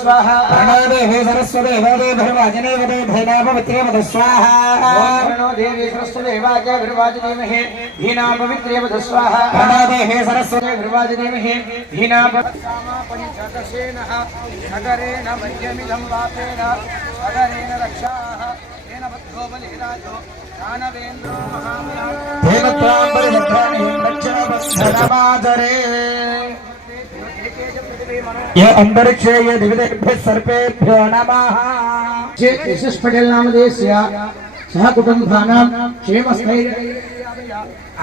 स्वाहा प्रणोदेवी सरस्वती भर्वाजनेवते धैनापवित्रेवत स्वाहा प्रणोदेवी सरस्वती भर्वाजनेमहे धीनापवित्रेवत स्वाहा प्रणोदेवी सरस्वती भर्वाजनेमहे धीनापवित्रेवत नगरेण मध्यमिदं वातेन नगरेण रक्षाः तेन बद्धो बलिराजो दानवेन्द्रो महामनाः तेन त्वां परिरक्षामि रक्षणबन्धनमादरे ये अंतरिक्षे ये दिव्येभ्यः सर्पेभ्यो नमः। यशस् पटेल नामधेयस्य सह कुटुंबानां क्षेमस्थैर्य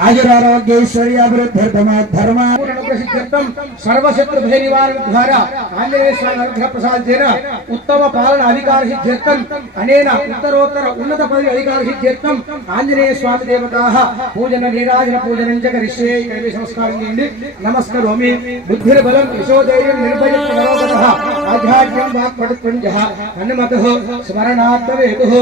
आयुरारोग्यैश्वर्याभिवृद्ध्यर्थम धर्म प्रसिद्ध्यर्थम सर्वशत्रु भय निवारण द्वारा आंजनेय स्वामी अनुग्रह प्रसादेन उत्तम पालन अधिकार सिद्ध्यर्थम अनेन उत्तरोत्तर उन्नत पदवी अधिकार सिद्ध्यर्थम आंजनेय स्वामी देवताः पूजन नीराजन पूजनं च करिष्ये कैवे संस्कारं చేయండి नमस्करोमि बुद्धिर्बलं यशोधैर्यं निर्भयं मनोगतः आध्यात्म्यं वाक्पटुत्वञ्जः हनुमतः स्मरणार्थवेतुः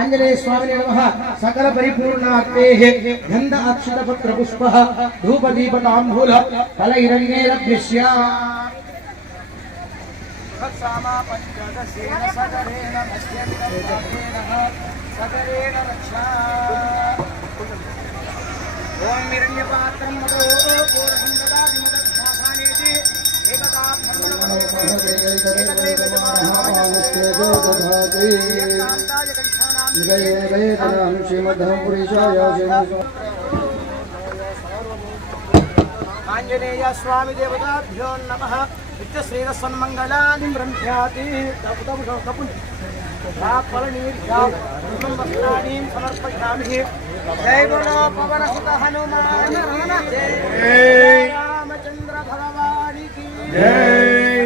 आंजनेय स्वामिने नमः सकल परिपूर्णार्थेः गन्ध अक्षत पत्र पुष्पः धूप दीप तांबूल फलैरङ्गैरभ्यस्य तत्सामा पंचदशेन सगरेण मस्यमिदं सगरेण रक्षा ओम हिरण्यपात्रं मदो पूर्णसंगदादिमदक्षासानेति एकदा आंजनेय स्वामी देवताभ्यो नमः नित्य श्रीर सन्मंगलानि ब्रह्म्याति वस्त्राणि समर्पयामि जय बोलो पवन सुत हनुमान जय रामचंद्र भगवान की जय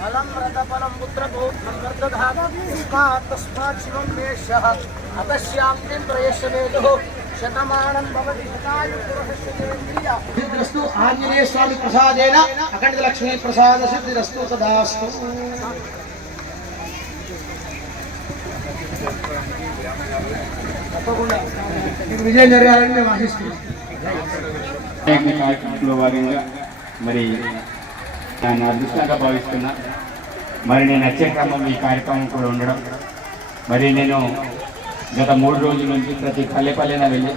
फलं रतफलं पुत्रपौत्रं वर्धधात् तस्मात् शिवं वेश्यः अतस्यान्तिं प्रयश्यमेतुः शतमानं भवति शतायुपुरुषस्य सिद्धिरस्तु आंजनेय स्वामी प्रसादेन अखंड लक्ष्मी प्रसाद सिद्धिरस्तु तदास्तु విజయం జరగాలని మేము ఆశిస్తున్నాం కార్యక్రమంలో భాగంగా మరి నేను అదృష్టంగా భావిస్తున్నా మరి నేను వచ్చే క్రమం ఈ కార్యక్రమం కూడా ఉండడం మరి నేను గత 3 రోజుల నుంచి ప్రతి పల్లె పల్లెన వెళ్ళి